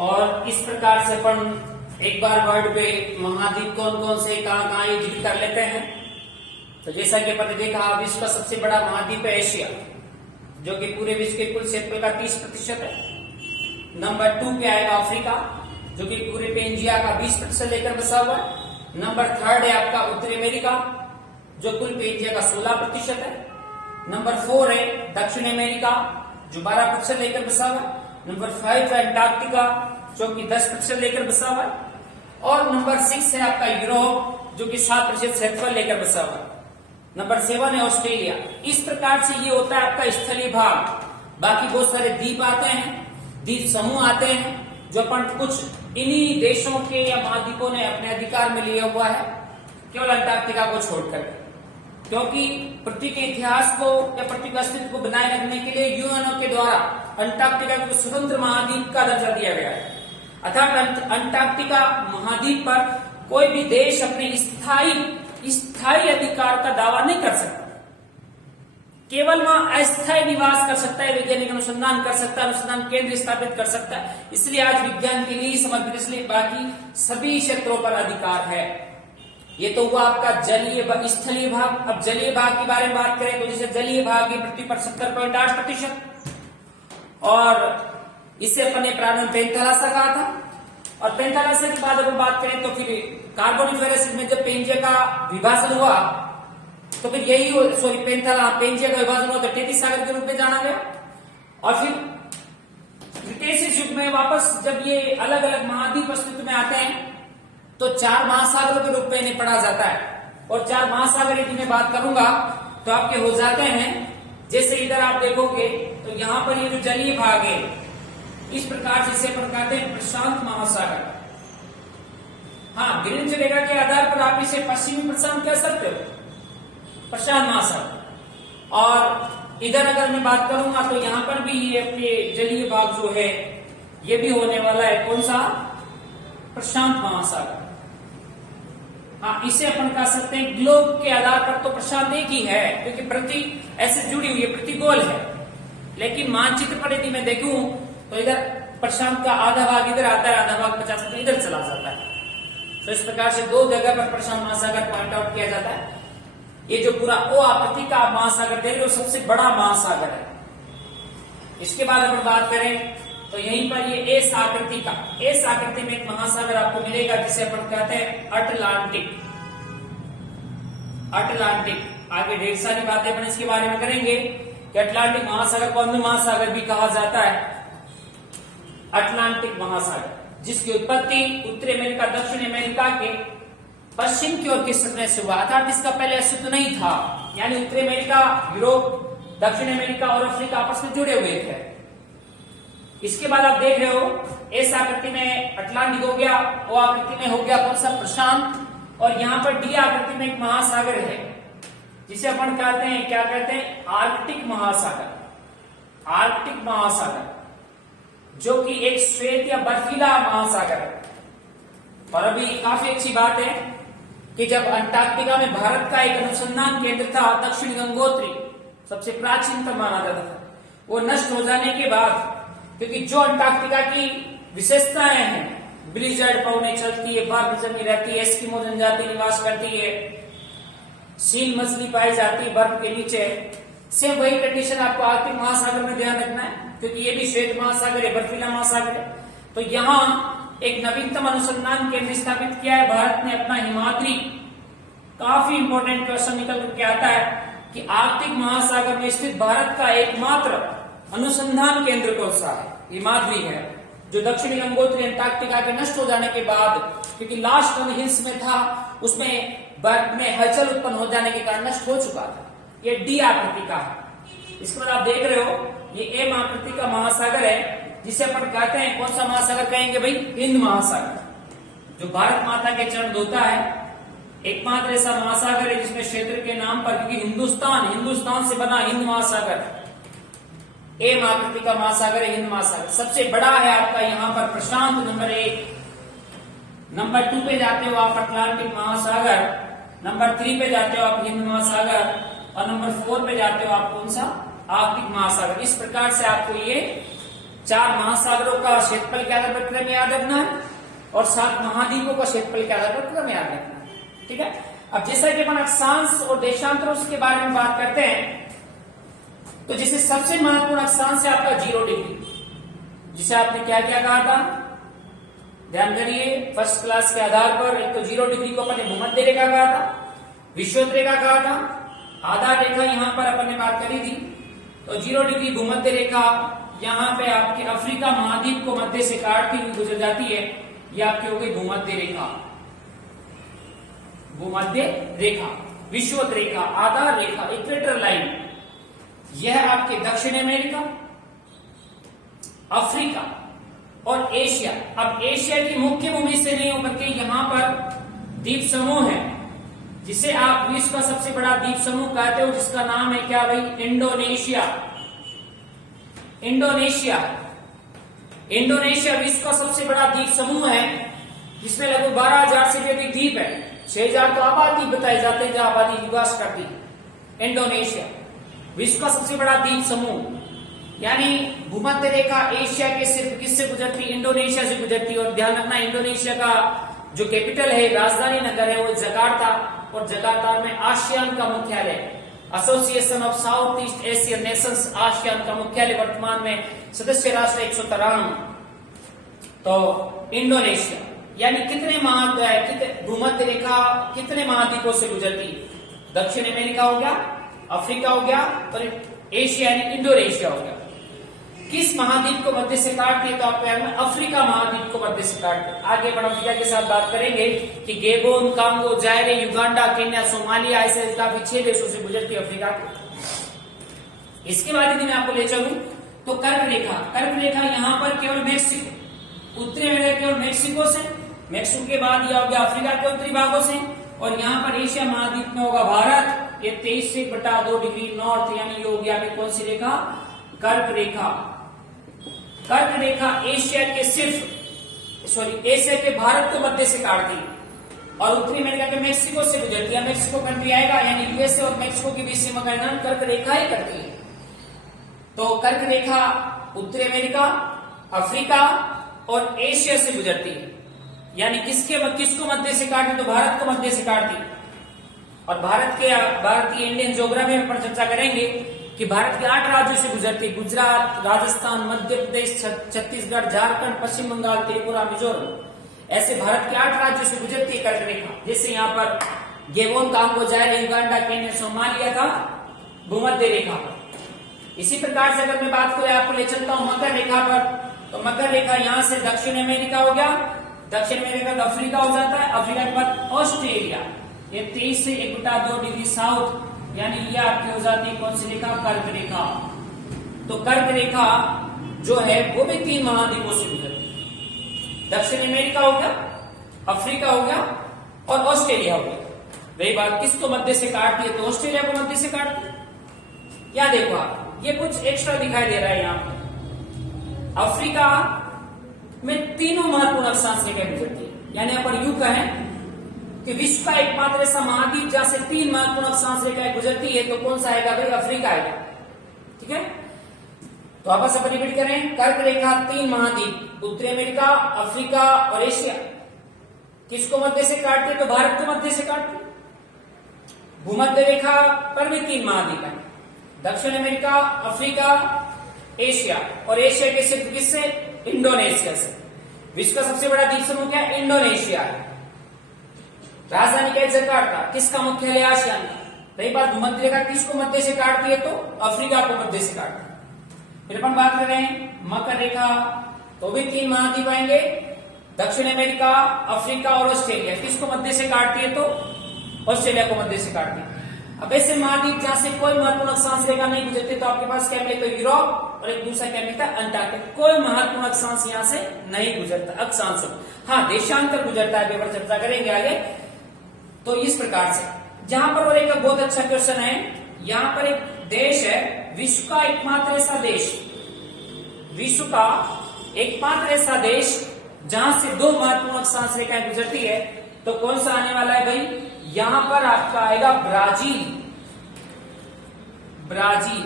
और इस प्रकार से अपन एक बार वर्ल्ड पे महाद्वीप कौन कौन से कहाँ ये जिक्र कर लेते हैं। तो जैसा कि अपन ने देखा, विश्व का सबसे बड़ा महाद्वीप है एशिया, जो कि पूरे विश्व के कुल क्षेत्रफल का 30% है। नंबर 2 पे आएगा अफ्रीका, जो कि पूरे पेंजिया का 20% लेकर बसा हुआ है। नंबर 3 है आपका उत्तरी अमेरिका, जो कुल पेंजिया का 16% है। नंबर 4 है दक्षिण अमेरिका, जो 12% लेकर बसा हुआ है। नंबर 5 है अंटार्कटिका, जो कि 10% लेकर बसा हुआ है। और नंबर 6 है आपका यूरोप, जो कि 7% क्षेत्रफल लेकर बसा हुआ है। नंबर 7 है ऑस्ट्रेलिया। इस प्रकार से ये होता है आपका स्थलीय भाग। बाकी बहुत सारे द्वीप आते हैं, द्वीप समूह आते हैं, जो अपन कुछ इन्हीं देशों के या महाद्वीपों ने अपने अधिकार में लिया हुआ है, केवल अंटार्कटिका को छोड़कर। क्योंकि पृथ्वी के इतिहास को या पृथ्वी के अस्तित्व को बनाए रखने के लिए यूएनओ के द्वारा अंटार्कटिका को स्वतंत्र महाद्वीप का दर्जा दिया गया है। अर्थात अंटार्कटिका महाद्वीप पर कोई भी देश अपने स्थायी अधिकार का दावा नहीं कर सकता, केवल वहां अस्थायी निवास कर सकता है, वैज्ञानिक अनुसंधान कर सकता है, अनुसंधान केंद्र स्थापित कर सकता है। इसलिए आज विज्ञान के लिए समर्पित, इसलिए बाकी सभी क्षेत्रों पर अधिकार है। ये तो हुआ आपका जलीय स्थलीय भाग। अब जलीय भाग के बारे में बात करें तो जैसे जलीय भाग की पृथ्वी पर 70.8%, और इससे अपन ने प्रारंभ पेंथालासा कहा था। और पेंथालासा के बाद अगर बात करें तो फिर कार्बोनिफेरस में जब पेंजिया का विभाजन हुआ तो फिर यही पेंजिया का विभाजन हुआ तो टेथिस सागर के रूप में जाना गया। और फिर क्रिटेशियस युग में वापस जब ये अलग अलग महाद्वीप अस्तित्व में आते हैं तो 4 महासागरों के रूप में इन्हें पढ़ा जाता है। और 4 महासागर यदि मैं बात करूंगा तो आपके हो जाते हैं, जैसे इधर आप देखोगे तो यहाँ पर ये जो जलीय भाग है, इस प्रकार से इसे अपन कहते हैं प्रशांत महासागर। हाँ, ग्रीनिच रेखा के आधार पर आप इसे पश्चिमी प्रशांत कह सकते हो, प्रशांत महासागर। और इधर अगर मैं बात करूंगा तो यहाँ पर भी ये अपने जलीय भाग जो है ये भी होने वाला है कौन सा, प्रशांत महासागर। हाँ, इसे अपन कह सकते हैं ग्लोब के आधार पर तो प्रशांत एक ही है, क्योंकि पृथ्वी ऐसे जुड़ी हुई है, पृथ्वी गोल है। लेकिन मानचित्र पर यदि मैं देखूं तो इधर प्रशांत का आधा भाग इधर आता है, आधा भाग 50% इधर चला जाता है। तो इस प्रकार से 2 जगह पर प्रशांत महासागर पॉइंट आउट किया जाता है। ये जो पूरा ओ आकृति का महासागर देख रहे हो, सबसे बड़ा महासागर है। इसके बाद अगर बात करें तो यहीं पर ये एस आकृति में एक महासागर आपको मिलेगा, जिसे अपन कहते हैं अटलांटिक। आगे ढेर सारी बातें अपन इसके बारे में करेंगे कि अटलांटिक महासागर को अंध महासागर भी कहा जाता है। अटलांटिक महासागर, जिसकी उत्पत्ति उत्तरी अमेरिका दक्षिण अमेरिका के पश्चिम की ओर खिसकने से हुआ, अर्थात इसका पहले अस्तित्व नहीं था। यानी उत्तरी अमेरिका, यूरोप, दक्षिण अमेरिका और अफ्रीका आपस में जुड़े हुए थे। इसके बाद आप देख रहे हो एस आकृति में अटलांटिक हो गया, ओ आकृति में हो गया कौन सा, प्रशांत। और यहाँ पर डी आकृति में एक महासागर है, जिसे अपन कहते हैं, क्या कहते हैं, आर्कटिक महासागर, जो कि एक श्वेत या बर्फीला महासागर है। और अभी काफी अच्छी बात है कि जब अंटार्कटिका में भारत का एक अनुसंधान केंद्र था, दक्षिण गंगोत्री, सबसे प्राचीनतम माना जाता था, वो नष्ट हो जाने के बाद, क्योंकि जो अंटार्कटिका की विशेषताएं हैं, ब्लिजर्ड पौने चलती है, बर्फ जमी रहती है, एस्किमो जनजाति निवास करती है, सील मछली पाई जाती है बर्फ के नीचे, सेम वही कंडीशन आपको आर्कटिक महासागर में ध्यान रखना है, क्योंकि ये भी श्वेत महासागर है, बर्फीला महासागर है। तो यहाँ एक नवीनतम अनुसंधान केंद्र स्थापित किया है भारत ने, अपना हिमाद्री। काफी इंपॉर्टेंट क्वेश्चन निकल करके आता है कि आर्कटिक महासागर में स्थित भारत का एकमात्र अनुसंधान केंद्र कौन सा है, हिमाद्री है, जो दक्षिणी गंगोत्री अंटार्कटिका के नष्ट हो जाने के बाद, क्योंकि लास्ट हिल्स में था, उसमें बर्फ में हलचल उत्पन्न हो जाने के कारण नष्ट हो चुका था। ये डी आकृति का है। इसके बाद आप देख रहे हो ये एम आकृति का महासागर है, जिसे अपन कहते हैं कौन सा महासागर कहेंगे भाई, हिंद महासागर, जो भारत माता के चरण धोता है। एकमात्र ऐसा महासागर है जिसमें क्षेत्र के नाम पर, क्योंकि हिंदुस्तान से बना हिंद महासागर, एम आकृति का महासागर है हिंद महासागर। सबसे बड़ा है आपका यहाँ पर प्रशांत, नंबर 1। नंबर 2 पे जाते हो आप अटलांटिक महासागर, नंबर 3 पे जाते हो आप हिंद महासागर, और नंबर 4 पे जाते हो आप कौन सा, आर्कटिक महासागर। इस प्रकार से आपको ये 4 महासागरों का क्षेत्रफल के आधार पर क्रम याद रखना है और 7 महाद्वीपों का क्षेत्रफल के आधार पर क्रम याद रखना है। ठीक है, अब जैसा कि अपन अक्षांश और देशांतरों के बारे में बात करते हैं, तो जिसे सबसे महत्वपूर्ण अक्षांश है आपका 0 डिग्री, जिसे आपने क्या क्या कहा था, ध्यान करिए फर्स्ट क्लास के आधार पर। एक तो 0 डिग्री को अपन ने भूमध्य रेखा कहा था, विषुवत रेखा कहा था, आधार रेखा यहां पर अपन ने बात करी थी। तो 0 डिग्री भूमध्य रेखा यहां पे आपके अफ्रीका महाद्वीप को मध्य से काटती हुई गुजर जाती है, यह आपकी हो गई भूमध्य रेखा। भूमध्य रेखा, विषुवत रेखा, आधार रेखा, इक्वेटर लाइन, यह आपके दक्षिण अमेरिका, अफ्रीका और एशिया। अब एशिया की मुख्य भूमि से नहीं होकर के यहां पर द्वीप समूह है, जिसे आप विश्व का सबसे बड़ा द्वीप समूह कहते हो, जिसका नाम है क्या भाई, इंडोनेशिया। इंडोनेशिया, इंडोनेशिया विश्व का सबसे बड़ा द्वीप समूह है, जिसमें लगभग 12,000 से भी अधिक द्वीप है। 6,000 तो आबादी बताए जाते हैं, जहां आबादी निवास करती है। इंडोनेशिया विश्व का सबसे बड़ा द्वीप समूह, यानी भूमध्य रेखा एशिया के सिर्फ किससे गुजरती, इंडोनेशिया से गुजरती। और ध्यान रखना, इंडोनेशिया का जो कैपिटल है, राजधानी नगर है, वो जकार्ता, और जकार्ता में आसियान का मुख्यालय, association of south east Asian Nations, ASEAN का मुख्यालय वर्तमान में सदस्य राष्ट्र 193। तो इंडोनेशिया यानी कितने भूमध्य रेखा कितने महाद्वीपों से गुजरती, दक्षिण अमेरिका हो गया, अफ्रीका हो गया और एशिया यानी इंडोनेशिया हो गया। किस महाद्वीप को मध्य से काटती है, तो आपको अफ्रीका महाद्वीप को मध्य से काटती है। आगे अपन अफ्रीका के साथ बात करेंगे कि गेबोन, कांगो, जायरे, युगांडा, केन्या, सोमालिया, ऐसे काफी 6 देशों से गुजरती है अफ्रीका को। इसके बाद यदि मैं आपको ले चलूं तो कर्क रेखा, कर्क रेखा यहाँ पर केवल मैक्सिको, उत्तरी अमेरिका केवल मैक्सिको से, मैक्सिको के बाद यह हो गया अफ्रीका के उत्तरी भागों से, और यहाँ पर एशिया महाद्वीप में होगा भारत। ये 23.2 डिग्री नॉर्थ, यानी ये हो गया कौन सी रेखा, कर्क रेखा। कर्क रेखा एशिया के एशिया के भारत को मध्य से काटती है और उत्तरी अमेरिका के मैक्सिको से गुजरती है। मैक्सिको कंट्री आएगा, यानी यूएसए और मैक्सिको के बीच सीमा का निर्धारण कर्क रेखा ही करती है। तो कर्क रेखा उत्तरी अमेरिका, अफ्रीका और एशिया से गुजरती है, यानी किसको मध्य से काटती, तो भारत को मध्य से काटती है। और भारतीय इंडियन ज्योग्राफी में पर चर्चा करेंगे कि भारत के 8 राज्यों से गुजरती है, गुजरात, राजस्थान, मध्य प्रदेश, छत्तीसगढ़, झारखंड, पश्चिम बंगाल, त्रिपुरा, मिजोरम, ऐसे भारत के 8 राज्यों से गुजरती है कर्क रेखा। जैसे यहाँ पर गेबोन, कांगो, जायरे, युगांडा, केन्या, सोमालिया का भूमध्य रेखा पर। इसी प्रकार से अगर मैं बात करूं, आपको ले चलता हूं मकर रेखा पर, तो मकर रेखा यहाँ से दक्षिण अमेरिका हो गया, दक्षिण अमेरिका का अफ्रीका हो जाता है, अफ्रीका के बाद ऑस्ट्रेलिया, ये 23 से 1/2 डिग्री साउथ, यानी ये आपकी हो जाती है कौन सी रेखा, कर्क रेखा। तो कर्क रेखा जो है वो भी 3 महाद्वीपों से गुजरती है, दक्षिण अमेरिका हो गया, अफ्रीका हो गया और ऑस्ट्रेलिया हो गया। वही बात किसको मध्य से काटती है, तो ऑस्ट्रेलिया को मध्य से काटती है। या देखो आप, ये कुछ एक्स्ट्रा दिखाई दे रहा है यहाँ पर, अफ्रीका में तीनों महत्वपूर्ण अक्षांश रेखाएं गुजरती है, यानी अपन यूं कहें कि विश्व का एकमात्र ऐसा महाद्वीप जहां से 3 महत्वपूर्ण अक्षांश रेखाएं गुजरती है, तो कौन सा आएगा भाई, अफ्रीका आएगा। ठीक है, तो आपस में रिपीट करें, कर्क रेखा 3 महाद्वीप, उत्तरी अमेरिका, अफ्रीका और एशिया, किसको मध्य से काटती है, तो भारत को मध्य से काटती है। भूमध्य रेखा पर भी 3 महाद्वीप है, दक्षिण अमेरिका, अफ्रीका, एशिया, और एशिया के सिर्फ किससे, इंडोनेशिया से। विश्व का सबसे बड़ा द्वीप समूह क्या है, इंडोनेशिया है। राजधानी क्या है, जकार्ता, किसका मुख्यालय, आसियान का। रही बात भूमध्य रेखा किसको मध्य से काटती है, तो अफ्रीका को मध्य से काटती है। फिर अपन बात कर रहे हैं मकर रेखा, तो भी 3 महाद्वीप आएंगे, दक्षिण अमेरिका, अफ्रीका और ऑस्ट्रेलिया, किसको मध्य से काटती है, तो ऑस्ट्रेलिया को मध्य से काटती है। अब ऐसे महाद्वीप जहां से कोई महत्वपूर्ण अक्षांश रेखा नहीं गुजरती, तो आपके पास क्या मिलेगा, यूरोप, और एक दूसरा क्या मिलता है, अंटार्कटिका। कोई महत्वपूर्ण अक्षांश यहाँ से नहीं गुजरता, अक्षांश, हाँ देशांतर गुजरता है, पेपर चर्चा करेंगे आगे। तो इस प्रकार से जहां पर, और एक बहुत अच्छा क्वेश्चन है, यहां पर एक देश है, विश्व का एकमात्र ऐसा देश, विश्व का एकमात्र ऐसा देश जहां से 2 महत्वपूर्ण अक्षांश रेखाएं गुजरती है, तो कौन सा आने वाला है भाई, यहां पर आपका आएगा ब्राजील। ब्राजील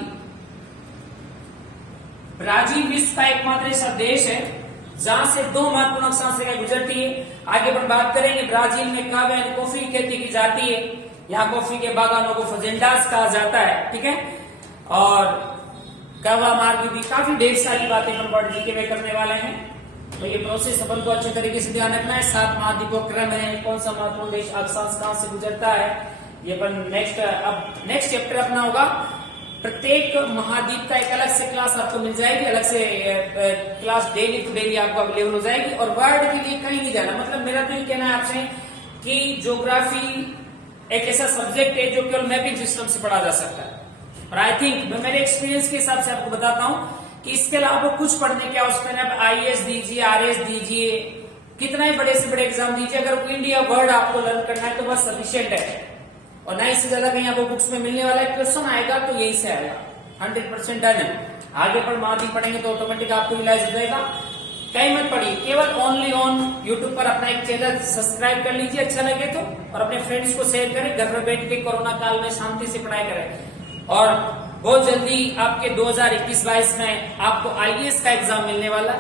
ब्राजील विश्व का एकमात्र ऐसा देश है जहां से 2 महत्वपूर्ण अक्षांश गुजरती है। आगे अपन बात करेंगे ब्राजील में कावे यानी कॉफी की खेती की जाती है। यहाँ कॉफी के बागानों को फजेंडास कहा जाता है, ठीक है। और कावा मार्ग भी काफी ढेर सारी बातें अपन जीके में करने वाले हैं। तो ये प्रोसेस अपन को अच्छे तरीके से ध्यान रखना है। 7 महाद्वीपों क्रम है, कौन सा महत्वपूर्ण देश अक्षांश कहां से गुजरता है, ये अपन नेक्स्ट चैप्टर अपना होगा। प्रत्येक महाद्वीप का एक अलग से क्लास आपको मिल जाएगी, अलग से क्लास डेली टू डेली आपको अवेलेबल हो जाएगी। और वर्ल्ड के लिए कहीं नहीं जाना, मतलब मेरा तो ये कहना है आपसे कि ज्योग्राफी एक ऐसा सब्जेक्ट है जो केवल मैपिंग सिस्टम से पढ़ा जा सकता है। और आई थिंक मैं मेरे एक्सपीरियंस के हिसाब से आपको बताता हूं कि इसके अलावा आपको कुछ पढ़ने की आवश्यकता है। आप आईएएस दीजिए, आरएएस दीजिए, कितना ही बड़े से बड़े एग्जाम दीजिए, अगर इंडिया वर्ड आपको लर्न करना है तो बस सफिशियंट है। और ना इससे ज्यादा कहीं आपको बुक्स में मिलने वाला है। क्वेश्चन आएगा तो यही से आएगा, 100% डन है। आगे पर महाद्वीप पढ़ेंगे तो ऑटोमेटिक आपको रियलाइज हो जाएगा। कहीं मत पढ़िए, केवल ओनली ऑन यूट्यूब पर अपना एक चैनल सब्सक्राइब कर लीजिए अच्छा लगे तो, और अपने फ्रेंड्स को शेयर करें। घर पर बैठ के कोरोना काल में शांति से पढ़ाई करें। और बहुत जल्दी आपके 2021-22 में आपको आईएएस का एग्जाम मिलने वाला,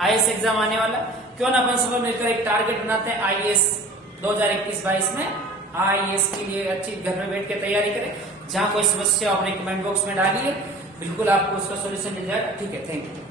आईएएस एग्जाम आने वाला। क्यों ना अपन सब मिलकर एक टारगेट बनाते हैं आईएएस 2021-22 में। आईएएस के लिए अच्छी घर में बैठ के तैयारी करें। जहां कोई समस्या अपने कमेंट बॉक्स में डालिए, बिल्कुल आपको उसका सोल्यूशन मिल जाएगा। ठीक है, थैंक यू।